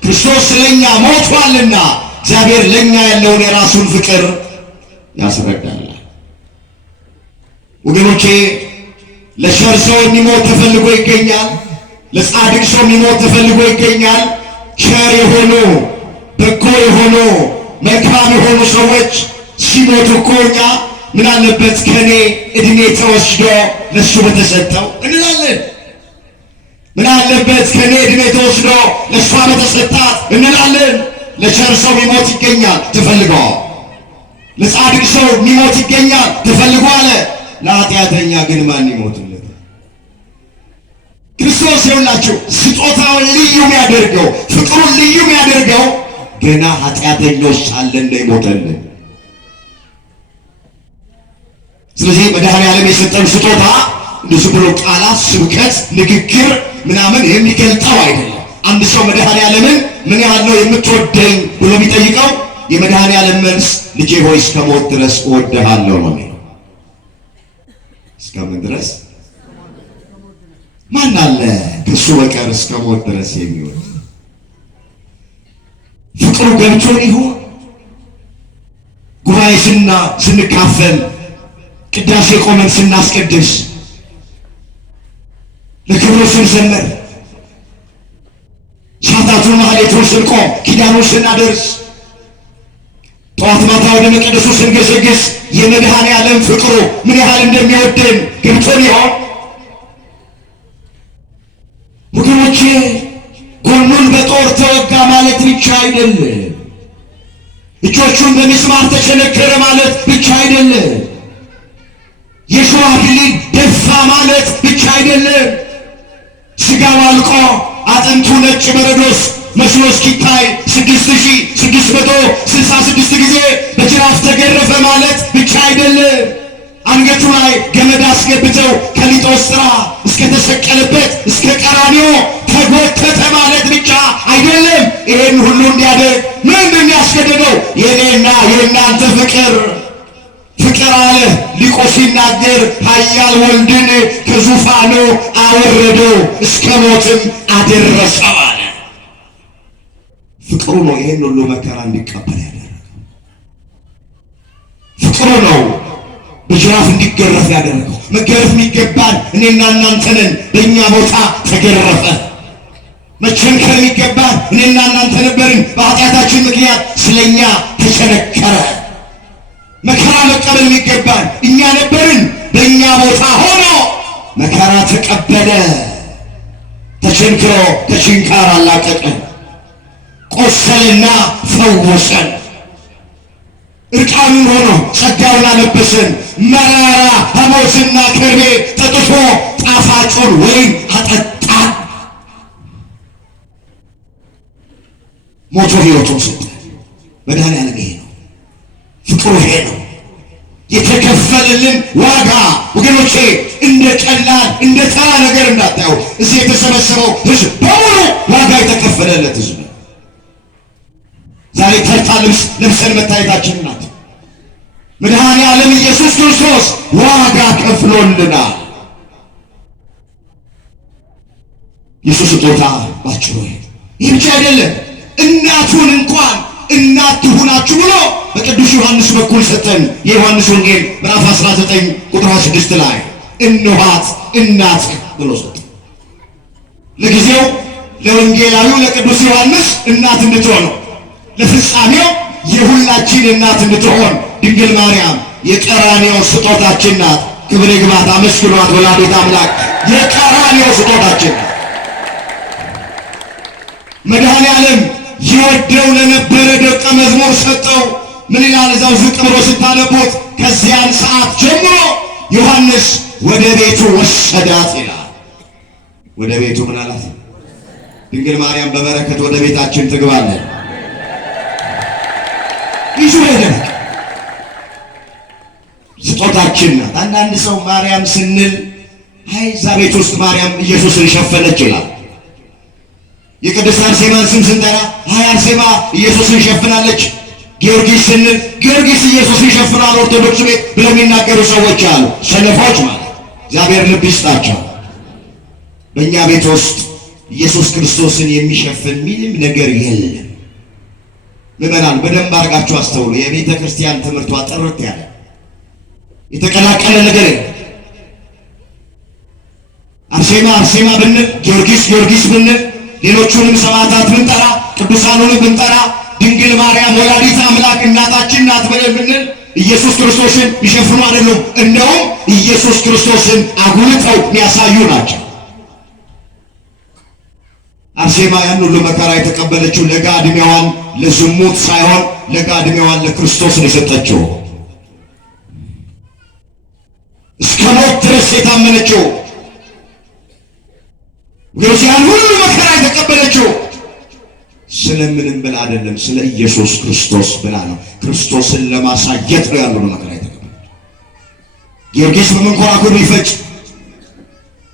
ክርስቶስ ስለኛ ሞቷልና እግዚአብሔር ለኛ ያለውን የራሱን ፍቅር ያስረዳል። ወገኖቼ ለቸር ሰው የሚሞት ተፈልጎ ይገኛል። ለጻድቅ ሰው የሚሞት ተፈልጎ ይገኛል። ቸር የሆኑ በጎ የሆኑ መልካም የሆኑ ሰዎች ሲሞቱ እኮ እኛ ምን አለበት ከኔ እድሜ ተወስዶ ለሱ በተሰጠው እንላለን። ምን አለበት ከኔ እድሜ ተወስዶ ለሷ በተሰጣት እንላለን። ለቸር ሰው የሚሞት ይገኛል ተፈልጎ፣ ለጻድቅ ሰው የሚሞት ይገኛል ተፈልጎ አለ። ለኃጢአተኛ ግን ማን ይሞትለት? ክርስቶስ ይሁንላችሁ። ስጦታውን ልዩ የሚያደርገው ፍቅሩን ልዩ የሚያደርገው ገና ኃጢአተኞች ሳለን ነው የሞተልን። ስለዚህ መድኃኔዓለም የሰጠን ስጦታ እንደዚህ ብሎ ቃላት፣ ስብከት፣ ንግግር ምናምን የሚገልጠው አይደለም። አንድ ሰው መድኃኔዓለምን ምን ያህል ነው የምትወደኝ ብሎ ቢጠይቀው የመድኃኔዓለም መልስ ልጄ ሆይ እስከ ሞት ድረስ እወድሃለሁ ነው የሚለው። እስከምን ድረስ? ማን አለ ከሱ በቀር እስከ ሞት ድረስ የሚወድ? ፍቅሩ ገብቶን ይሆን? ጉባኤ ስንካፈል፣ ቅዳሴ ቆመን ስናስቀድስ፣ ለክብሩ ስንዘምር፣ ሰዓታቱን ማህሌቱን ስንቆም፣ ኪዳኑን ስናደርስ፣ ጠዋት ማታ ወደ መቅደሱ ስንገሰግስ የመድኃኔዓለም ፍቅሩ ምን ያህል እንደሚወደን ገብቶን ይሆን? ወገኖቼ ጎኑን በጦር ተወጋ ማለት ብቻ አይደለም። እጆቹን በሚስማር ተቸነከረ ማለት ብቻ አይደለም። የሾህ አክሊል ደፋ ማለት ብቻ አይደለም። ሥጋው አልቆ አጥንቱ ነጭ በረዶስ መስሎ እስኪታይ 6666 ጊዜ በጅራፍ ተገረፈ ማለት ብቻ አይደለም። አንገቱ ላይ ገመድ አስገብተው ከሊጦስጥራ እስከ ተሰቀለበት እስከ ቀራንዮ ተጎተተ ማለት ብቻ አይደለም። ይሄን ሁሉ እንዲያደርግ ምንድን ያስገደደው? የኔና የእናንተ ፍቅር አለ ሊቁ ሲናገር፣ ኃያል ወልድን ከዙፋኑ አወረደው እስከ ሞትም አደረሰው አለ። ፍቅሩ ነው ይሄን ሁሉ መከራ እንዲቀበል ያደረገው። ፍቅሩ ነው በጅራፍ እንዲገረፍ ያደረገው። መገረፍ የሚገባን እኔና እናንተ ነን፣ በእኛ ቦታ ተገረፈ። መቸንከር የሚገባን እኔና እናንተ ነበርን፣ በኃጢአታችን ምክንያት ስለኛ ተቸነከረ። መከራ መቀበል የሚገባን እኛ ነበርን፣ በእኛ ቦታ ሆኖ መከራ ተቀበለ። ተቸንክሮ ከችንካር አላቀቀን፣ ቆሰልና ፈወሰን። እርቃኑን ሆኖ ጸጋውን አለበሰን። መራራ ሐሞትና ከርቤ ጠጥቶ ጣፋጩን ወይን አጠጣን። ሞቶ ሕይወቱን ሰጠ። መድኃኔዓለም ይሄ ነው ፍቅሩ፣ ይሄ ነው የተከፈለልን ዋጋ። ወገኖቼ እንደ ቀላል እንደ ተራ ነገር እንዳታዩ። እዚህ የተሰበሰበው ሕዝብ በሙሉ ዋጋ የተከፈለለት ሕዝብ። ዛሬ ተርታ ልብስ ለብሰን መታየታችን ናት። መድኃኔዓለም ኢየሱስ ክርስቶስ ዋጋ ከፍሎልናል። ኢየሱስ ስጦታ ባጭሩ ይህ ብቻ አይደለም። እናቱን እንኳን እናት ትሁናችሁ ብሎ በቅዱስ ዮሐንስ በኩል ሰጠን። የዮሐንስ ወንጌል ምዕራፍ 19 ቁጥር 26 ላይ እንኋት እናት ብሎ ሰጠ። ለጊዜው ለወንጌላዊው ለቅዱስ ዮሐንስ እናት እንድትሆን ነው። ለፍጻሜው የሁላችን እናት እንድትሆን ድንግል ማርያም የቀራንዮ ስጦታችን ናት። ክብር ይግባት፣ አመስግኗት ወላዲተ አምላክ። የቀራንዮ ስጦታችን ናት። መድኃኔዓለም ይወደው ለነበረ ደቀ መዝሙር ሰጠው። ምን ይላል እዛው ዝቅ ብሎ ስታነቡት? ከዚያን ሰዓት ጀምሮ ዮሐንስ ወደ ቤቱ ወሰዳት ይላል። ወደ ቤቱ ምን አላት? ድንግል ማርያም በበረከት ወደ ቤታችን ትግባለን። ይዙ ሄደ። ስጦታችን ናት። አንዳንድ ሰው ማርያም ስንል አይ እዛ ቤት ውስጥ ማርያም ኢየሱስን ሸፈነች ይላል። የቅድስት አርሴማን ስም ስንጠራ አይ አርሴማ ኢየሱስን ሸፍናለች። ጊዮርጊስ ስንል ጊዮርጊስ ኢየሱስን ሸፍኗል ኦርቶዶክስ ቤት ብለው የሚናገሩ ሰዎች አሉ። ሰነፎች ማለት እግዚአብሔር ልብ ይስጣቸው። በእኛ ቤት ውስጥ ኢየሱስ ክርስቶስን የሚሸፍን ምንም ነገር የለም። ምዕመናን በደንብ አድርጋችሁ አስተውሉ። የቤተ ክርስቲያን ትምህርቷ ጥርት ያለ የተቀላቀለ ነገር የለም። አርሴማ አርሴማ ብንል፣ ጊዮርጊስ ጊዮርጊስ ብንል፣ ሌሎቹንም ሰማዕታት ብንጠራ፣ ቅዱሳኑንም ብንጠራ፣ ድንግል ማርያም ወላዲተ አምላክ እናታችን ናት ብለን ብንል ኢየሱስ ክርስቶስን ይሸፍኑ አይደሉም። እንደውም ኢየሱስ ክርስቶስን አጉልተው የሚያሳዩ ናቸው። አርሴማ ያን ሁሉ መከራ የተቀበለችው ለጋ ዕድሜዋን ለዝሙት ሳይሆን ለጋ ዕድሜዋን ለክርስቶስ ነው የሰጠችው። እስከ ሞት ድረስ የታመነችው ያን ሁሉ መከራ የተቀበለችው ስለምንም ብላ አይደለም፣ ስለ ኢየሱስ ክርስቶስ ብላ ነው። ክርስቶስን ለማሳየት ነው ያን ሁሉ መከራ የተቀበለችው። ጊዮርጊስ በመንኮራኩር ቢፈጭ፣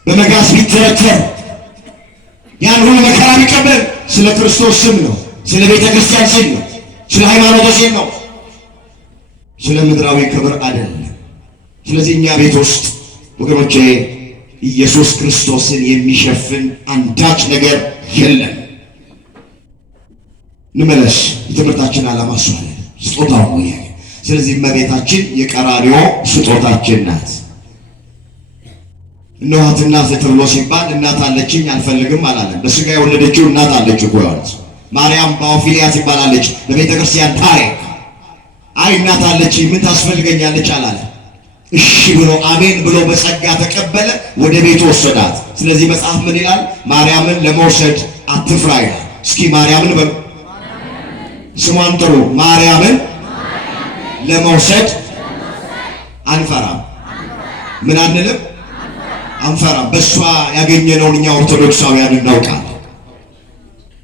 በመጋዝ ቢተረተር፣ ያን ሁሉ መከራ ቢቀበል ስለ ክርስቶስ ስም ነው፣ ስለ ቤተ ክርስቲያን ስም ነው፣ ስለ ሃይማኖት ስም ነው፣ ስለ ምድራዊ ክብር አይደለም። ስለዚህ እኛ ቤት ውስጥ ወገኖቼ ኢየሱስ ክርስቶስን የሚሸፍን አንዳች ነገር የለም። እንመለስ። የትምህርታችን ዓላማ እሱ ነው፣ ስጦታው ነው ይሄ። ስለዚህ እመቤታችን የቀራንዮ ስጦታችን ናት። እነኋት እናት ተብሎ ሲባል እናት አለችኝ አልፈልግም አላለም። በስጋ የወለደችው እናት አለች እኮ ያሉት ማርያም ባኦፊሊያ ትባላለች በቤተ ክርስቲያን ታሪክ። አይ እናት አለችኝ ምን ታስፈልገኛለች አላለም። እሺ ብሎ አሜን ብሎ በጸጋ ተቀበለ፣ ወደ ቤቱ ወሰዳት። ስለዚህ መጽሐፍ ምን ይላል? ማርያምን ለመውሰድ አትፍራ ይላል። እስኪ ማርያምን በሉ፣ ስሟን ጥሩ። ማርያምን ለመውሰድ አንፈራም። ምን አንልም? አንፈራም። በእሷ ያገኘነውን እኛ ኦርቶዶክሳውያን እናውቃለን።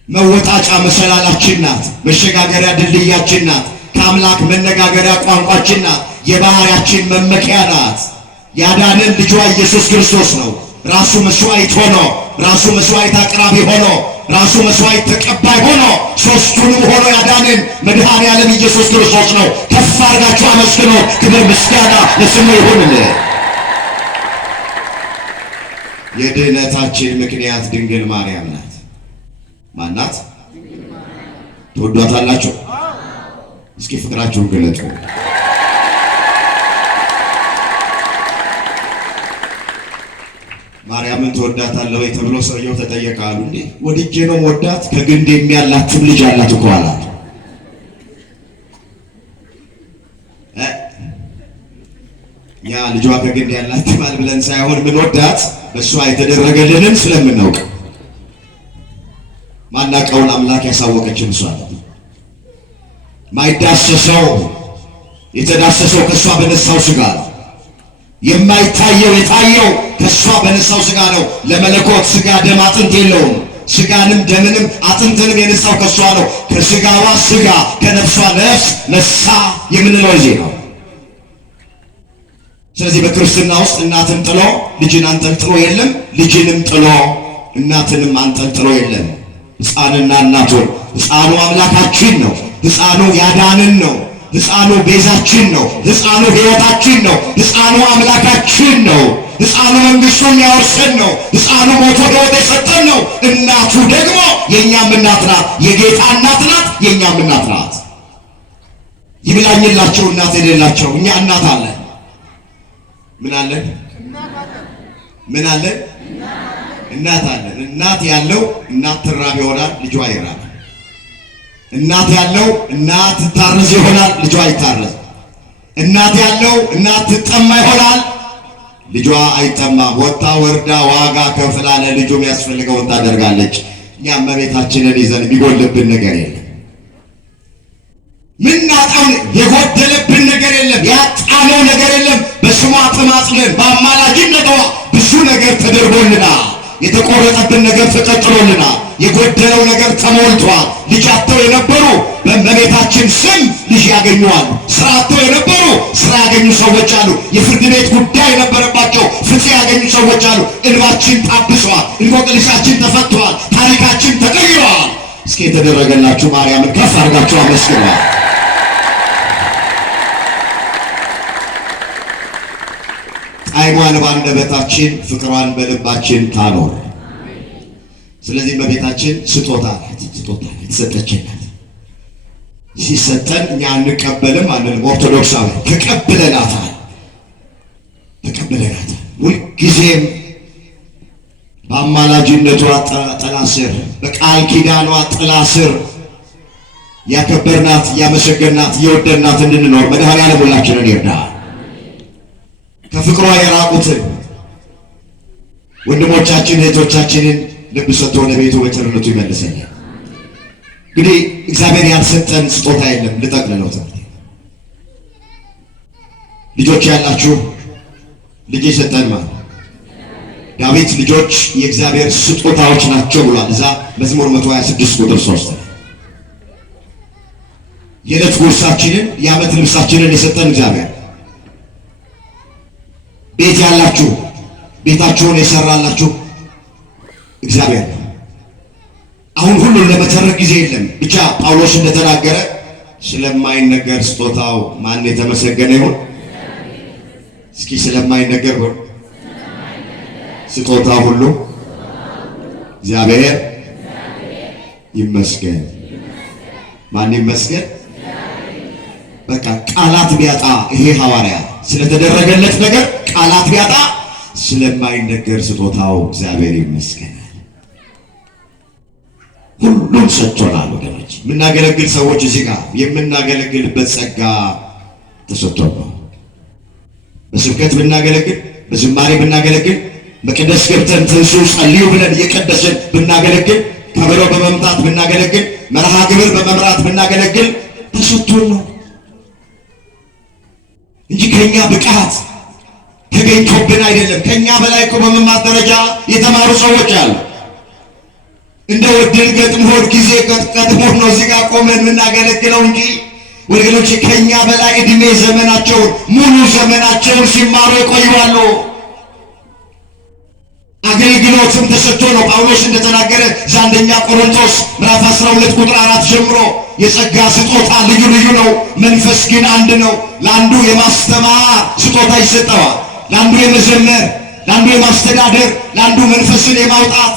መወጣጫ መሰላላችን ናት። መሸጋገሪያ ድልድያችን ናት። ከአምላክ መነጋገሪያ ቋንቋችን ናት። የባህሪያችን መመኪያ ናት። ያዳነን ልጇ ኢየሱስ ክርስቶስ ነው። ራሱ መስዋዕት ሆኖ፣ ራሱ መስዋዕት አቅራቢ ሆኖ፣ ራሱ መስዋዕት ተቀባይ ሆኖ፣ ሦስቱንም ሆኖ ያዳነን መድኃኔ ዓለም ኢየሱስ ክርስቶስ ነው። ከፍ አድርጋችሁ አመስግኑ። ክብር ምስጋና ለስሙ ይሁንልህ። የድኅነታችን ምክንያት ድንግል ማርያም ናት። ማናት? ትወዷታላችሁ? እስኪ ፍቅራችሁን ገለጡ። ማርያምን ትወዳታለህ ወይ ተብሎ ሰውየው ተጠየቃሉ። እንዴ ወድጄ ነው ወዳት፣ ከግንድ የሚያላትም ልጅ አላት እኮ አላት። ያ ልጇ ከግንድ ያላትም ብለን ሳይሆን ምን ወዳት በእሷ የተደረገልንን ስለምናውቅ ማናቀውን አምላክ ያሳወቀችን እሷ ናት። ማይዳሰሰው የተዳሰሰው ከእሷ በነሳው ሥጋ ነው። የማይታየው የታየው ከእሷ በነሳው ሥጋ ነው። ለመለኮት ሥጋ ደም አጥንት የለውም። ሥጋንም ደምንም አጥንትንም የነሳው ከእሷ ነው። ከሥጋዋ ሥጋ ከነፍሷ ነፍስ ነሳ የምንለው እዚህ ነው። ስለዚህ በክርስትና ውስጥ እናትን ጥሎ ልጅን አንጠልጥሎ የለም፣ ልጅንም ጥሎ እናትንም አንጠልጥሎ የለም። ሕፃንና እናቱን ሕፃኑ አምላካችን ነው። ሕፃኑ ያዳንን ነው። ሕፃኑ ቤዛችን ነው። ሕፃኑ ሕይወታችን ነው። ሕፃኑ አምላካችን ነው። ሕፃኑ መንግሥቱን ያወርሰን ነው። ሕፃኑ ሞቶ ሕይወት የሰጠን ነው። እናቱ ደግሞ የእኛም እናት ናት። የጌታ እናት ናት፣ የእኛም እናት ናት። ይብላኝላቸው እናት የሌላቸው እኛ እናት አለን። ምን አለን? ምን አለን? እናት አለን። እናት ያለው እናት ትራብ ይሆናል፣ ልጇ ይራብ። እናት ያለው እናት ትታረዝ ይሆናል፣ ልጇ አይታረዝ። እናት ያለው እናት ትጠማ ይሆናል፣ ልጇ አይጠማም። ወጣ ወርዳ ዋጋ ከፍላ ለልጁ የሚያስፈልገውን ታደርጋለች። እኛ እመቤታችንን ይዘን የሚጎልብን ነገር የለም። ምናጣው የጎደለብን ነገር የለም። ያጣነው ነገር የለም። በስሟ ተማጽነን በአማላጅነቷ ብዙ ነገር ተደርጎልናል። የተቆረጠብን ነገር ተቀጥሎልናል። የጎደለው ነገር ተሞልቷል። ልጅ አጥተው የነበሩ በእመቤታችን ስም ልጅ ያገኙዋል። ስራ አጥተው የነበሩ ስራ ያገኙ ሰዎች አሉ። የፍርድ ቤት ጉዳይ የነበረባቸው ፍትህ ያገኙ ሰዎች አሉ። እንባችን ታብሷል። እንቆቅልሻችን ተፈቷል። ታሪካችን ተቀይሯል። እስኪ የተደረገላችሁ ማርያምን ከፍ አድርጋችሁ አመስግኗል። ጣዕሟን በአንደበታችን ፍቅሯን በልባችን ታኖር። ስለዚህ እመቤታችን ስጦታ ናት። ስጦታ ናት፣ የተሰጠችን ናት። ሲሰጠን እኛ አንቀበልም አንልም። ኦርቶዶክሳዊ ተቀብለናታል፣ ተቀብለናታል። ሁልጊዜም በአማላጅነቷ ጥላ ስር በቃል ኪዳኗ ጥላ ስር ያከበርናት፣ ያመሰገናት፣ የወደድናት እንድንኖር መድኃኔዓለም ሁላችንን ይርዳል። ከፍቅሯ የራቁትን ወንድሞቻችን እህቶቻችንን ልብ ሰጥቶ ወደ ቤቱ በቸርነቱ ይመልሰኛል። እንግዲህ እግዚአብሔር ያልሰጠን ስጦታ የለም። ልጠቅልለው ትምህርት ልጆች ያላችሁ ልጅ የሰጠን ማለት ዳዊት ልጆች የእግዚአብሔር ስጦታዎች ናቸው ብሏል። እዛ መዝሙር 126 ቁጥር 3 የዕለት ጉርሳችንን የዓመት ልብሳችንን የሰጠን እግዚአብሔር። ቤት ያላችሁ ቤታችሁን የሰራላችሁ እግዚአብሔር ነው። አሁን ሁሉን ለመተረክ ጊዜ የለም። ብቻ ጳውሎስ እንደተናገረ ስለማይነገር ስጦታው ማን የተመሰገነ ይሁን። እስኪ ስለማይነገር ስጦታ ሁሉ እግዚአብሔር ይመስገን። ማን ይመስገን? በቃ ቃላት ቢያጣ ይሄ ሐዋርያ ስለተደረገለት ነገር ቃላት ቢያጣ ስለማይነገር ስጦታው እግዚአብሔር ይመስገን። ሁሉም ሰጥቶናል ወገኖች። የምናገለግል ሰዎች እዚህ ጋር የምናገለግልበት ጸጋ ተሰጥቶን ነው። በስብከት ብናገለግል፣ በዝማሬ ብናገለግል፣ መቅደስ ገብተን ትንሱ ጸልዩ ብለን እየቀደስን ብናገለግል፣ ከበሮ በመምታት ብናገለግል፣ መርሃ ግብር በመምራት ብናገለግል ተሰጥቶን ነው እንጂ ከኛ ብቃት ተገኝቶብን አይደለም። ከኛ በላይ እኮ በመማር ደረጃ የተማሩ ሰዎች አሉ። እንደ ወድን ገጥሞን ጊዜ ገጥሞን ነው እዚህ ጋር ቆመን የምናገለግለው እንጂ ወገኖች ከኛ በላይ እድሜ ዘመናቸውን ሙሉ ዘመናቸውን ሲማሩ ይቆያሉ። አገልግሎትም ተሰጥቶ ነው። ጳውሎስ እንደተናገረ አንደኛ ቆሮንቶስ ምዕራፍ 12 ቁጥር 4 ጀምሮ የጸጋ ስጦታ ልዩ ልዩ ነው፣ መንፈስ ግን አንድ ነው። ለአንዱ የማስተማር ስጦታ ይሰጠዋል፣ ለአንዱ የመዘመር፣ ለአንዱ የማስተዳደር፣ ለአንዱ መንፈስን የማውጣት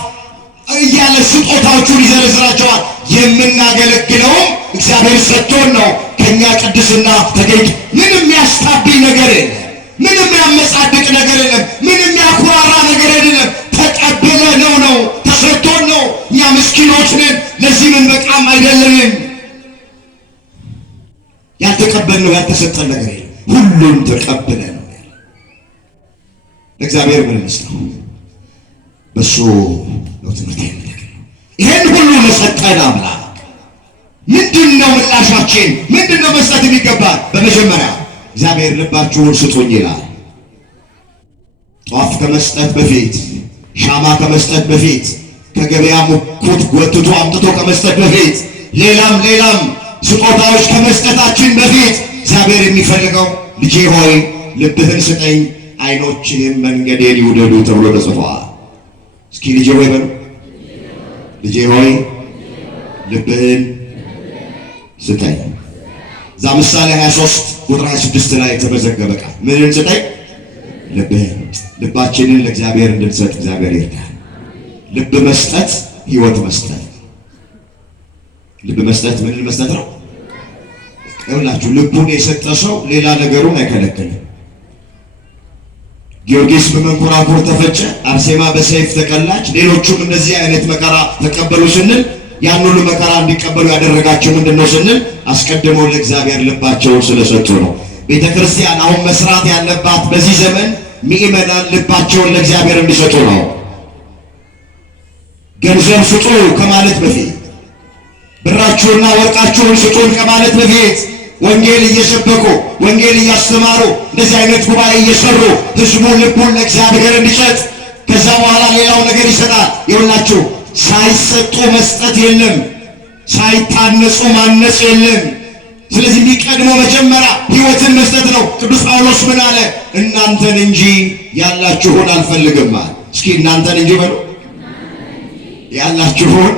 እያለ ስጦታዎቹን ይዘረዝራቸዋል። የምናገለግለውም እግዚአብሔር ሰጥቶን ነው። ከኛ ቅድስና ተገኝቶ ምንም ያስታብኝ ነገር የለም፣ ምንም ያመጻድቅ ነገር የለም፣ ምንም ያኩራራ ነገር የለም። ተቀብለነው ነው፣ ተሰጥቶን ነው። እኛ ምስኪኖች ነን፣ ለዚህ ምን በቃም አይደለንም። ያልተቀበልነው ያልተሰጠን ነገር የለም፣ ሁሉም ተቀብለን ነው። ለእግዚአብሔር ምን መስለው በሱ ነው ትምህርት የሚያደርገው። ይሄን ሁሉ ለሰጠን አምላክ ምንድነው ምላሻችን? ምንድነው መስጠት የሚገባል? በመጀመሪያ እግዚአብሔር ልባችሁን ስጡኝ ይላል። ጧፍ ከመስጠት በፊት፣ ሻማ ከመስጠት በፊት፣ ከገበያ ሙኩት ጎትቶ አምጥቶ ከመስጠት በፊት፣ ሌላም ስጦታዎች ከመስጠታችን በፊት እግዚአብሔር የሚፈልገው ልጄ ሆይ ልብህን ስጠኝ፣ ዓይኖችህም መንገዴን ይውደዱ ተብሎ ተጽፏል። እስኪ ልጄ ሆይ በሉ። ልጄ ሆይ ልብህን ስጠኝ። እዛ ምሳሌ 23 ቁጥር 26 ላይ የተመዘገበ ቃል ምንን ስጠኝ? ልብህን። ልባችንን ለእግዚአብሔር እንድንሰጥ እግዚአብሔር ይርዳል። ልብ መስጠት ሕይወት መስጠት። ልብ መስጠት ምንን መስጠት ነው? ይኸውላችሁ ልቡን የሰጠ ሰው ሌላ ነገሩን አይከለክልም። ጊዮርጊስ በመንኮራኩር ተፈጨ፣ አርሴማ በሰይፍ ተቀላች፣ ሌሎቹም እንደዚህ አይነት መከራ ተቀበሉ ስንል ያን ሁሉ መከራ እንዲቀበሉ ያደረጋቸው ምንድነው ስንል አስቀድመው ለእግዚአብሔር ልባቸውን ስለሰጡ ነው። ቤተ ክርስቲያን አሁን መስራት ያለባት በዚህ ዘመን ምእመናን ልባቸውን ለእግዚአብሔር እንዲሰጡ ነው። ገንዘብ ስጡ ከማለት በፊት፣ ብራችሁና ወርቃችሁን ስጡን ከማለት በፊት ወንጌል እየሰበኩ ወንጌል እያስተማሩ እንደዚህ አይነት ጉባኤ እየሰሩ ህዝቡ ልቡን ለእግዚአብሔር እንዲሰጥ ከዛ በኋላ ሌላው ነገር ይሰጣል። ይኸውላችሁ ሳይሰጡ መስጠት የለም፣ ሳይታነጹ ማነጽ የለም። ስለዚህ የሚቀድመው መጀመሪያ ሕይወትን መስጠት ነው። ቅዱስ ጳውሎስ ምን አለ? እናንተን እንጂ ያላችሁን አልፈልግም አለ። እስኪ እናንተን እንጂ በሉ። ያላችሁን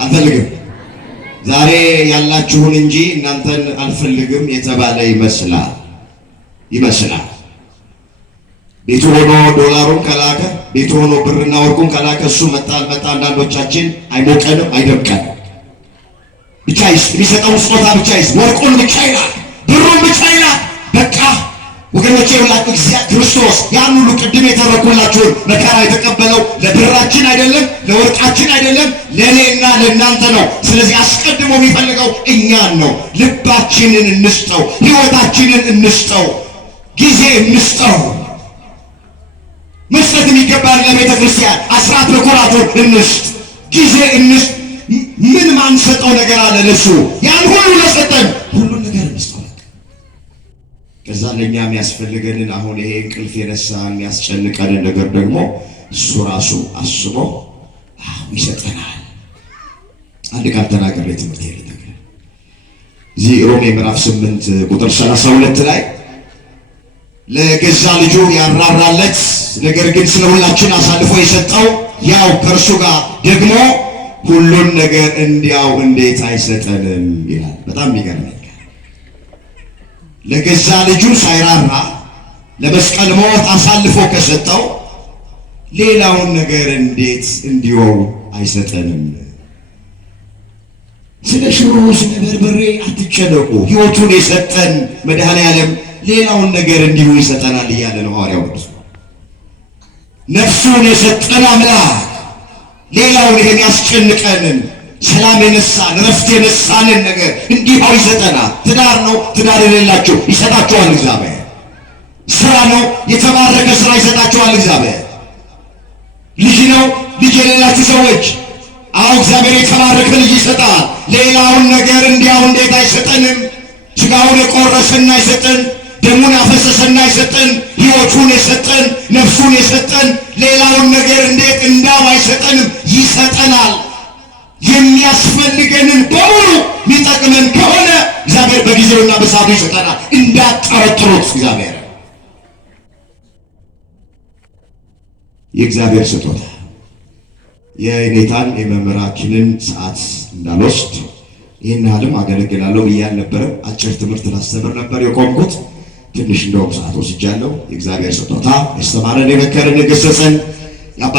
አልፈልግም። ዛሬ ያላችሁን እንጂ እናንተን አልፈልግም የተባለ ይመስላል። ቤቱ ሆኖ ዶላሩን ከላከ፣ ቤቱ ሆኖ ብርና ወርቁን ከላከ እሱ መጣ አልመጣ አንዳንዶቻችን አይሞቀንም፣ አይደምቀንም። ብቻ የሚሰጠውን ስጦታ ብቻ ወርቁን ብቻ ይላል፣ ብሩን ብቻ ይላል። በቃ ወገኖቼ ሁላችሁ ክርስቶስ ያን ሁሉ ቅድም የተረኩላችሁን መከራ የተቀበለው ለብራችን አይደለም፣ ለወርቃችን አይደለም፣ ለእኔና ለእናንተ ነው። ስለዚህ አስቀድሞ የሚፈልገው እኛን ነው። ልባችንን እንስጠው፣ ሕይወታችንን እንስጠው፣ ጊዜ እንስጠው። መስጠት የሚገባን ለቤተ ክርስቲያን አስራት በኩራቱን እንስጥ፣ ጊዜ እንስጥ። ምን ማንሰጠው ነገር አለ? ለሱ ያን ሁሉ ለሰጠን ሁሉን ነገር እንስጠው። ከዛ ለኛ የሚያስፈልገንን አሁን ይሄ እንቅልፍ የነሳን የሚያስጨንቀንን ነገር ደግሞ እሱ ራሱ አስቦ ይሰጠናል። አንድ ቃል ተናገረ ትምህርት የለተከለ እዚህ ሮሜ ምዕራፍ 8 ቁጥር 32 ላይ ለገዛ ልጁ ያራራለት ነገር ግን ስለ ሁላችን አሳልፎ የሰጠው ያው ከእርሱ ጋር ደግሞ ሁሉን ነገር እንዲያው እንዴት አይሰጠንም ይላል። በጣም ይገርማል። ለገዛ ልጁ ሳይራራ ለመስቀል ሞት አሳልፎ ከሰጠው ሌላውን ነገር እንዴት እንዲሁ አይሰጠንም? ስለ ሽሮ ስለ በርበሬ አትጨነቁ፣ ሕይወቱን የሰጠን መድኃኔዓለም ሌላውን ነገር እንዲሁ ይሰጠናል እያለ ነው ሐዋርያው ቅዱስ። ነፍሱን የሰጠን አምላክ ሌላውን ይሄን ያስጨንቀንን ሰላም የነሳን ረፍት የነሳንን ነገር እንዲሁ ይሰጠናል። ትዳር ነው፣ ትዳር የሌላቸው ይሰጣቸዋል እግዚአብሔር። ስራ ነው፣ የተባረከ ስራ ይሰጣቸዋል እግዚአብሔር። ልጅ ነው፣ ልጅ የሌላችሁ ሰዎች አዎ እግዚአብሔር የተባረከ ልጅ ይሰጣል። ሌላውን ነገር እንዲያው እንዴት አይሰጠንም? ስጋውን የቆረሰና ይሰጠን፣ ደሙን ያፈሰሰና ይሰጠን፣ ሕይወቱን የሰጠን፣ ነፍሱን የሰጠን ሌላውን ነገር እንዴት እንዳው አይሰጠንም? ይሰጠናል። የሚያስፈልገንን በሙሉ የሚጠቅመን ከሆነ እግዚአብሔር በጊዜውና በሰዓቱ ይሰጠናል። እንዳትጠረጥሩት። እግዚአብሔር የእግዚአብሔር ስጦታ የኔታን የመምህራችንን ሰዓት እንዳልወስድ ይህን ያህልም አገለግላለሁ ብዬ አልነበረም። አጭር ትምህርት ላስተምር ነበር የቆምኩት። ትንሽ እንደውም ሰዓት ወስጃለሁ። የእግዚአብሔር ስጦታ ያስተማረን የመከረን የገሰጸን